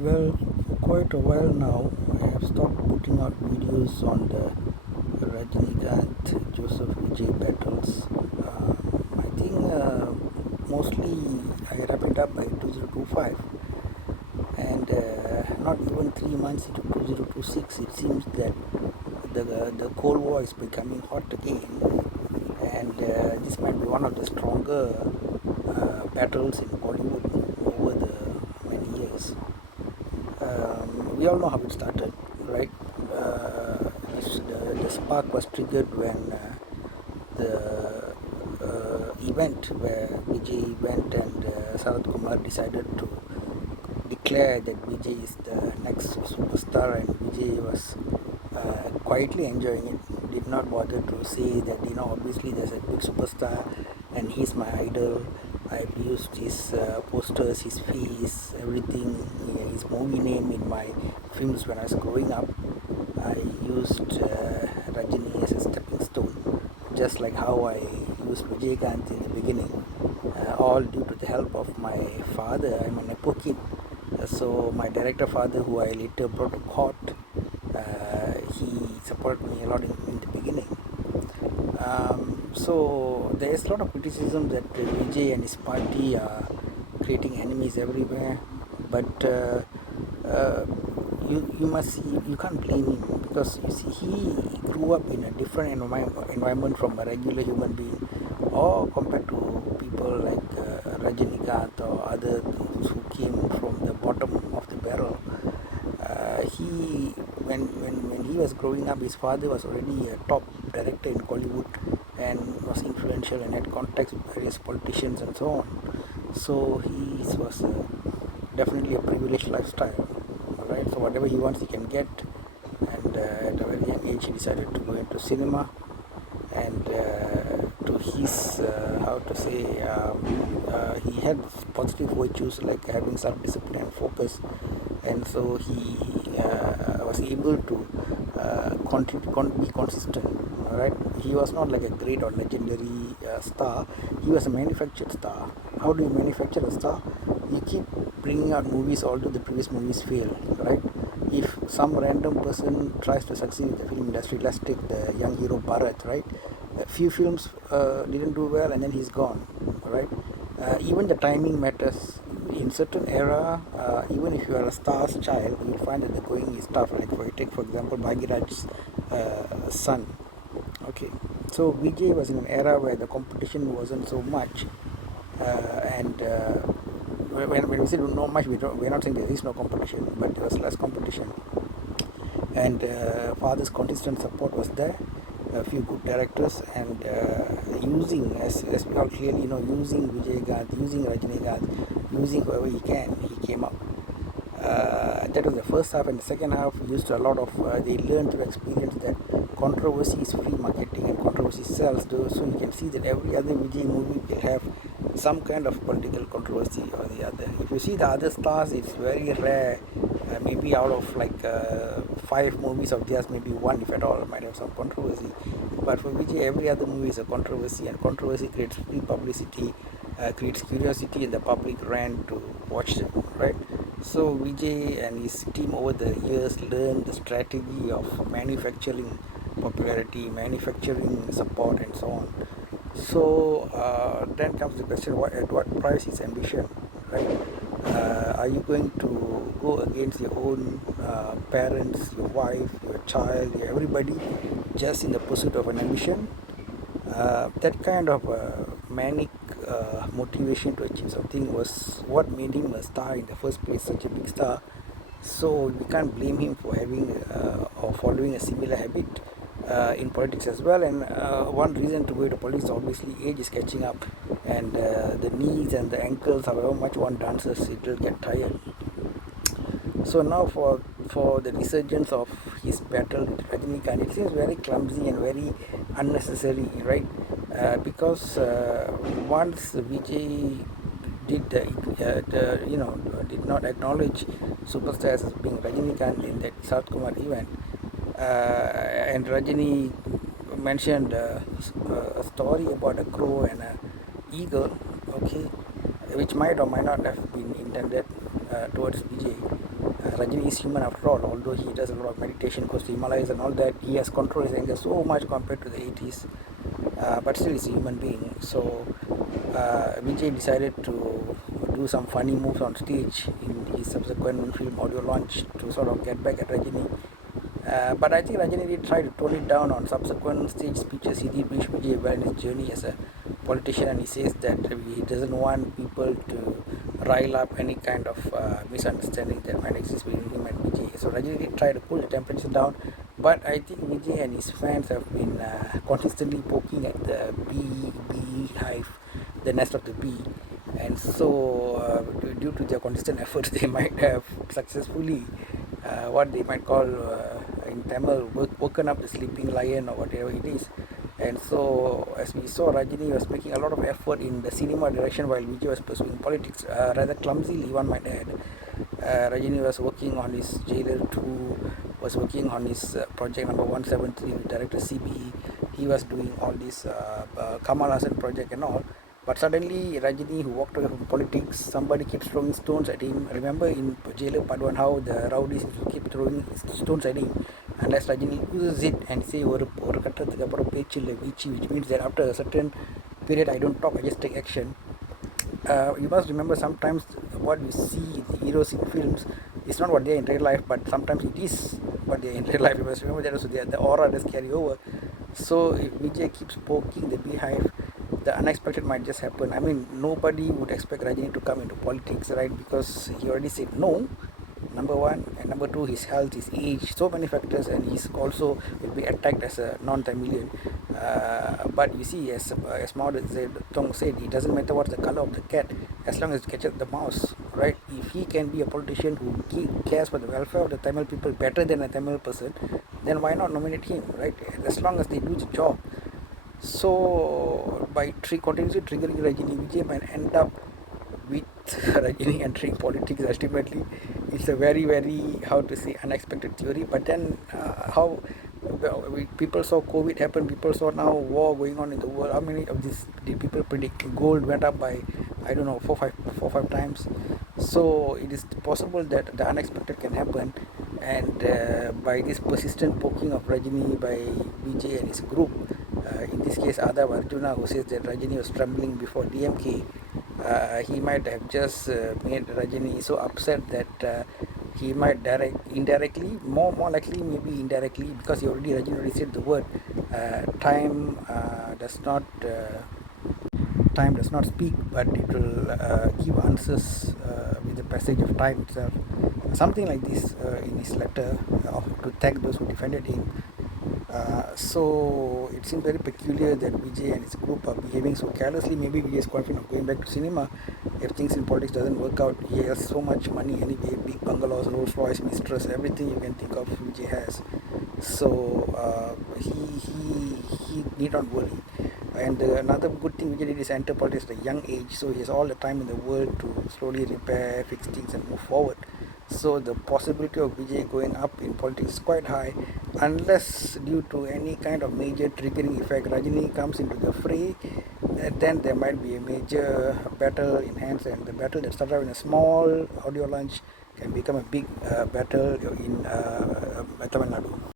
Well, for quite a while now, I have stopped putting out videos on the Rajinikanth Joseph Vijay battles. I think mostly I wrap it up by 2025, and not even 3 months into 2026, it seems that the Cold War is becoming hot again, and this might be one of the stronger battles in Bollywood over the many years. We all know how it started, right? The spark was triggered when the event where Vijay went and Sarath Kumar decided to declare that Vijay is the next superstar, and Vijay was quietly enjoying it. Did not bother to say that obviously there's a big superstar and he's my idol. I've used his posters, his face, everything, his movie name in my films when I was growing up. I used Rajini as a stepping stone, just like how I used Vijaykanth in the beginning, all due to the help of my father. I'm a Nepo kid, so my director father, who I later brought to court, he supported me a lot in the beginning. So there is a lot of criticism that Vijay and his party are creating enemies everywhere, but uh, you must see, you can't blame him, because you see he grew up in a different environment from a regular human being, or compared to people like Rajinikanth or others who came from the bottom of the barrel. He when he was growing up, his father was already a top director in Hollywood and was influential and had contacts with various politicians and so on. So he was definitely a privileged lifestyle, right? So whatever he wants, he can get. And at a very young age, he decided to go into cinema. And to his how to say, he had positive virtues like having self-discipline and focus, and so he was able to be consistent. Right, he was not like a great or legendary star. He was a manufactured star. How do you manufacture a star? You keep bringing out movies although the previous movies fail, right? If some random person tries to succeed in the film industry, let's take the young hero Bharat, right? A few films didn't do well and then he's gone, right? Even the timing matters. In certain era, even if you are a star's child, you'll find that the going is tough. Like for example, Bhagiraj's son. Okay, so Vijay was in an era where the competition wasn't so much, and when we say not much, we're not saying there is no competition, but there was less competition, and father's consistent support was there. A few good directors, and using, as we all clearly know, using Vijay Gandhi, using Rajinikanth, using whoever he can, he came up. That was the first half, and the second half used a lot of. They learned through experience that controversy is free marketing and controversy sells. So you can see that every other Vijay movie will have some kind of political controversy or the other. If you see the other stars, it's very rare. Maybe out of like 5 movies of theirs, maybe one, if at all, might have some controversy. But for Vijay, every other movie is a controversy, and controversy creates free publicity, creates curiosity, and the public ran to watch them, right? So Vijay and his team over the years learned the strategy of manufacturing popularity, manufacturing support, and so on. So then comes the question: at what price is ambition, right? Are you going to go against your own parents, your wife, your child, everybody, just in the pursuit of an ambition? That kind of manic motivation to achieve something was what made him a star in the first place, such a big star. So we can't blame him for having or following a similar habit in politics as well. And one reason to go into politics, obviously, age is catching up, and the knees and the ankles, however much one dances, it will get tired. So now for the resurgence of his battle with Rajinikanth, it seems very clumsy and very unnecessary, right? Because once Vijay did not acknowledge superstars as being Rajinikanth in that South Kumar event, and Rajini mentioned a story about a crow and an eagle, okay, which might or might not have been intended. towards Vijay. Rajini is human after all, although he does a lot of meditation, goes to Himalayas and all that. He has controlled his anger so much compared to the 80s, but still he's a human being. So Vijay decided to do some funny moves on stage in his subsequent film audio launch to sort of get back at Rajini. But I think Rajini did try to tone it down on subsequent stage speeches. He did wish Vijay well in his journey as a politician, and he says that he doesn't want people to rile up any kind of misunderstanding that might exist between him and Vijay. So Rajini did try to pull the temperature down, but I think Vijay and his fans have been consistently poking at the beehive, the nest of the bee, and so due to their consistent efforts, they might have successfully what they might call in Tamil woken up the sleeping lion or whatever it is. And so, as we saw, Rajini was making a lot of effort in the cinema direction while Vijay was pursuing politics, rather clumsily, one might add. Rajini was working on his Jailer 2, was working on his project number 173 with director CBE. He was doing all this Kamal Hassan project and all. But suddenly, Rajini, who walked away from politics, somebody keeps throwing stones at him. Remember in Jailer Part 1 how the rowdies keep throwing stones at him, unless Rajini uses it and say ஒரு கட்டத்துக்கு அப்புறம் பேச்சில்லை வீச்சு, which means that after a certain period I don't talk, I just take action. You must remember sometimes what you see in the heroes in films is not what they are in real life, but sometimes it is what they are in real life. You must remember that also the aura does carry over. So if Vijay keeps poking the beehive, the unexpected might just happen. I mean, nobody would expect Rajini to come into politics, right? Because he already said no, number one, and number two, his health, his age, so many factors, and he's also will be attacked as a non-Tamilian. But you see, as Mao Zedong said, it doesn't matter what's the color of the cat, as long as it catches the mouse, right? If he can be a politician who cares for the welfare of the Tamil people better than a Tamil person, then why not nominate him, right? As long as they do the job. So by continuously triggering Rajini, Vijay might end up with Rajini entering politics ultimately. It's a very, very, how to say, unexpected theory. But then how people saw COVID happen, people saw now war going on in the world. How many of these did people predict? Gold went up by, I don't know, four, five times. So it is possible that the unexpected can happen. And by this persistent poking of Rajini by Vijay and his group, in this case Adav Arjuna, who says that Rajini was trembling before DMK, he might have just made Rajini so upset that he might indirectly, more likely maybe indirectly, because Rajini already said the word, time does not speak, but it will give answers with the passage of time itself. Something like this in his letter to thank those who defended him. So it seems very peculiar that Vijay and his group are behaving so carelessly. Maybe Vijay is confident of going back to cinema if things in politics doesn't work out. He has so much money anyway, big bungalows, Rolls Royce, mistress, everything you can think of Vijay has. So he need not worry. And another good thing Vijay did is enter politics at a young age, so he has all the time in the world to slowly repair, fix things and move forward. So the possibility of Vijay going up in politics is quite high, unless due to any kind of major triggering effect Rajini comes into the fray, then there might be a major battle in hands, and the battle that started out in a small audio launch can become a big battle in Tamil Nadu.